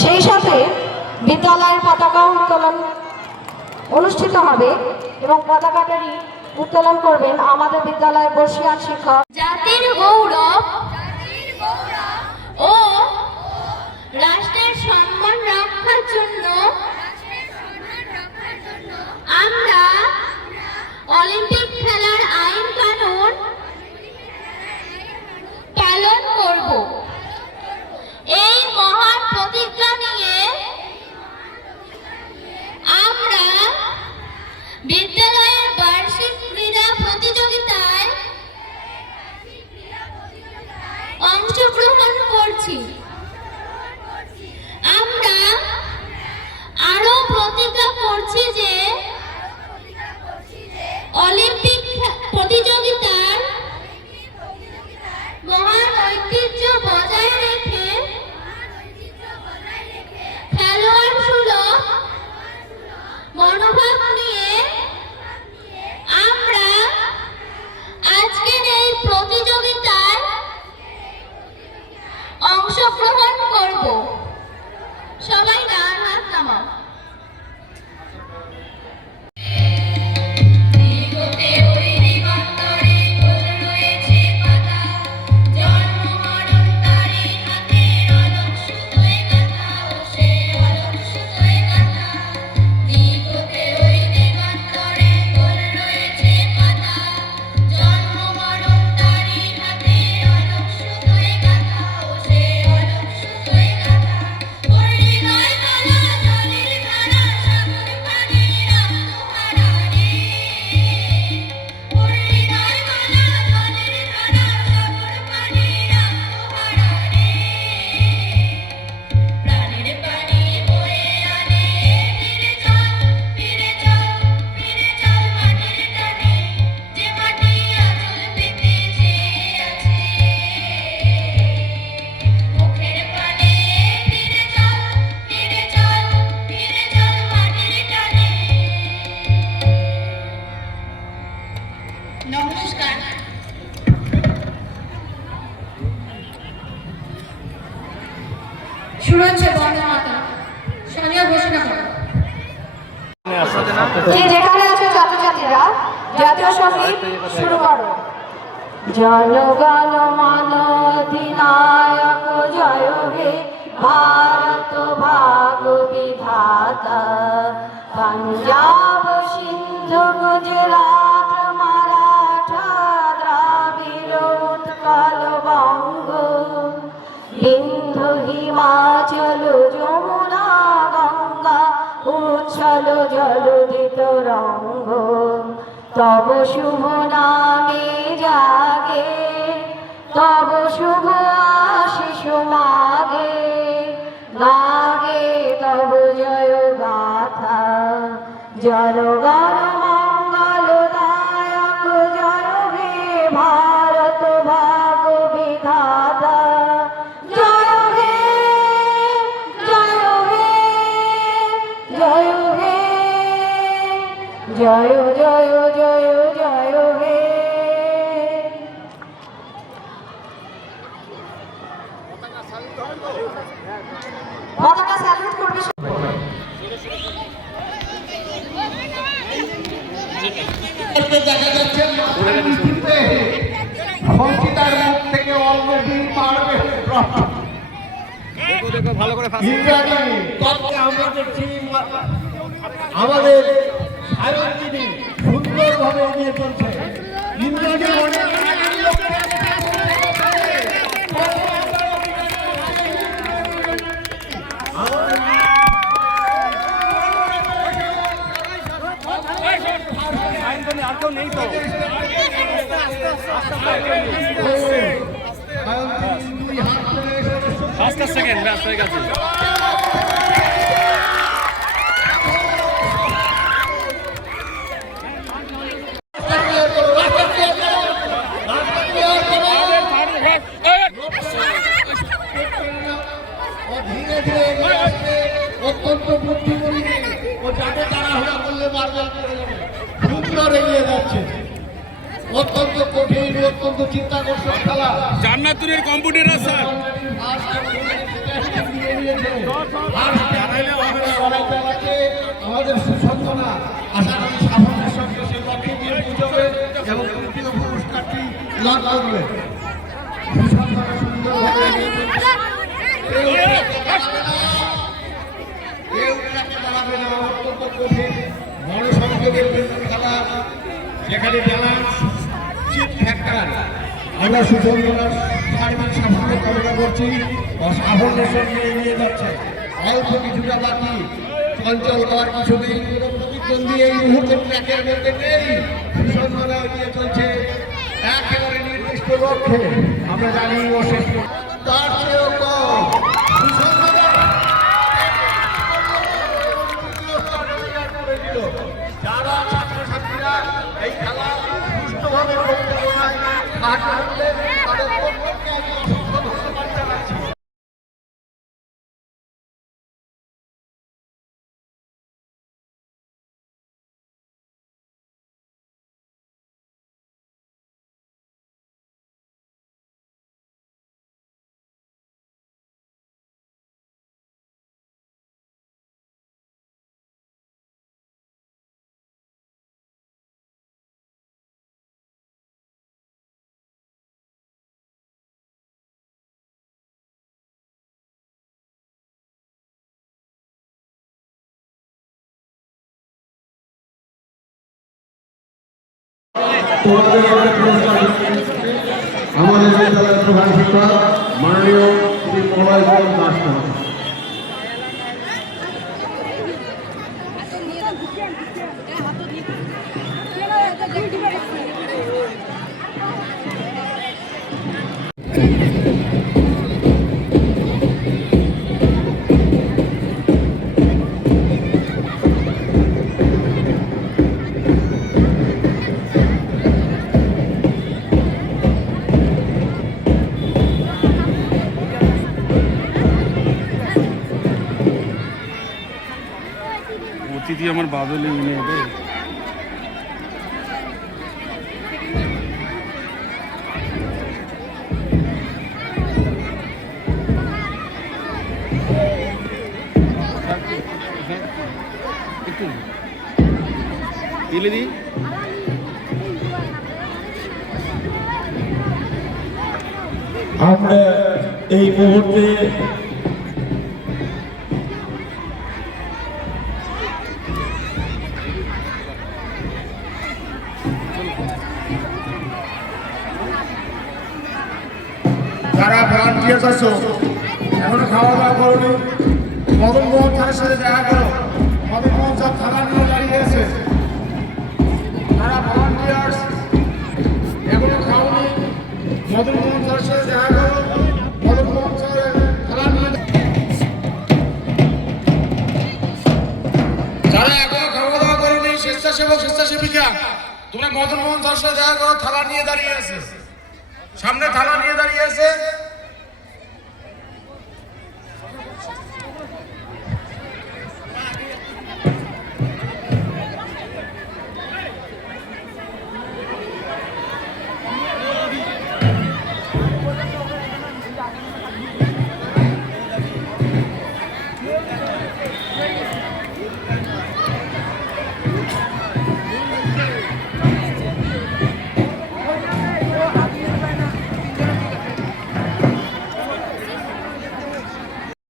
সেই সাথে বিদ্যালয়ের পতাকা উত্তোলন অনুষ্ঠিত হবে এবং পতাকাটারই উত্তোলন করবেন আমাদের বিদ্যালয়ের বর্ষিয়ান শিক্ষক। জাতির গৌরব ও রাষ্ট্রের সম্মান রক্ষার জন্য আমরা অলিম্পিক খেলার আইন কানুন পালন করব। এই মহান প্রতিজ্ঞা নিয়ে আমরা বিদ্যালয়ের বার্ষিক ক্রীড়া প্রতিযোগিতায় অংশগ্রহণ করছি। আমরা আরো প্রতিজ্ঞা করছি যে অলিম্পিক প্রতিযোগিতার মহান ঐতিহ্য বজায় রেখে খেলোয়াড় সুলভ মনোভাব নিয়ে আমরা আজকের এই প্রতিযোগিতায় অংশগ্রহণ করব। সবাই ডান হাত নামাও। নমস্কার। শুরু হচ্ছে বন্দে মাতরম। সঞ্জয় ঘোষণা করো। যেখানে আছে ছাত্রছাত্রীরা জাতীয় সঙ্গীত শুরু করো। জনগণ মন অধিনায়ক জয় হে ভারত ভাগ বিধাতা। পাঞ্জাব সিন্ধু গুজরাট মারাঠা দ্রাবিড় উৎকল বঙ্গ। বিন্ধু হিমাচল যমুনা গঙ্গা উচ্ছল জলদিত রঙ্গ। তব শুভ নামে জাগে তব শুভ আশিস মাগে। গাগে তব জয় গাথা জনগণ মঙ্গলদায়ক জয় হে ভারত ভাগ বিধাতা। জয় হে জয় হে জয় হে জয় জয় জয় জয় হে। পতাকা স্যালুট করবে। দেখা যাচ্ছে সঞ্চিতার মুখ থেকে অলরেডি পারবে আমরা দেখছি আমাদের সায়ন্তিনী সুন্দরভাবে এগিয়ে চলছে। ইন্দ্রাণী অনেক আর কেউ নেই তো। সেকেন্ড ব্যাস হয়ে গেছে। ধীরে ধীরে অত্যন্ত বুদ্ধিমতী ও যাতে তাড়াহুড়া করলে মার্বেল করে যাবে। সুন্দর এগিয়ে যাচ্ছে। অত্যন্ত কঠিন, অত্যন্ত চিন্তাকর্ষক খেলা। জান্নাতুরের কম্পিউটার আছে আমাদের সুসন্তনা আশা করি সাফল্যের সঙ্গে সেই লক্ষ্যে নিয়ে বুঝবে এবং তৃতীয় পুরস্কারটি লাভ করবে। সুসন্তনা সুন্দরভাবে অত্যন্ত কঠিন বড় সংযোগের খেলা, যেখানে ব্যালেন্স চিট ফ্যাক্টর। আমরা সুসন্তনার সার্বিক সাফল্য কামনা করছি ও সাফল্যের সঙ্গে এগিয়ে যাচ্ছে। অল্প কিছুটা বাকি, চঞ্চল হওয়ার কিছু নেই, কোনো প্রতিদ্বন্দ্বী এই মুহূর্তে ট্র্যাকের মধ্যে নেই। সুসন্তনা এগিয়ে চলছে একেবারে নির্দিষ্ট লক্ষ্যে। আমরা জানি ও শেষ তার চেয়েও কম। সুসন্তনা যারা ছাত্রছাত্রীরা এই খেলা সুষ্ঠুভাবে পরিচালনায় কাজ করলেন তাদের প্রত্যেককে আমি অসংখ্য ধন্যবাদ জানাচ্ছি। তোমাদের মধ্যে পুরস্কার আমাদের বিদ্যালয়ের প্রধান শিক্ষক মাননীয় শ্রী মলয় দাস মহাশয়। অতিথি আমার বাদলে উনি হবে একটু দিলে দিই আমরা এই মুহূর্তে যারা ভলান্টিয়ার্স আছো এখনো খাওয়া দাওয়া করোনি, মদন মোহন স্যারের সাথে দেখা করো। মদন মোহন স্যার থানা নিয়ে দাঁড়িয়ে আছে। যারা ভলান্টিয়ার্স এখনো খাওনি, মদন মোহন স্যারের সাথে দেখা করো। মদন মোহন স্যারের থানা নিয়ে যারা এখনো খাওয়া দাওয়া করোনি, স্বেচ্ছাসেবক স্বেচ্ছাসেবিকা তোমরা মদন মোহন স্যারের সাথে দেখা করো। থানা নিয়ে দাঁড়িয়ে আছে, সামনে থানা নিয়ে দাঁড়িয়ে আছে।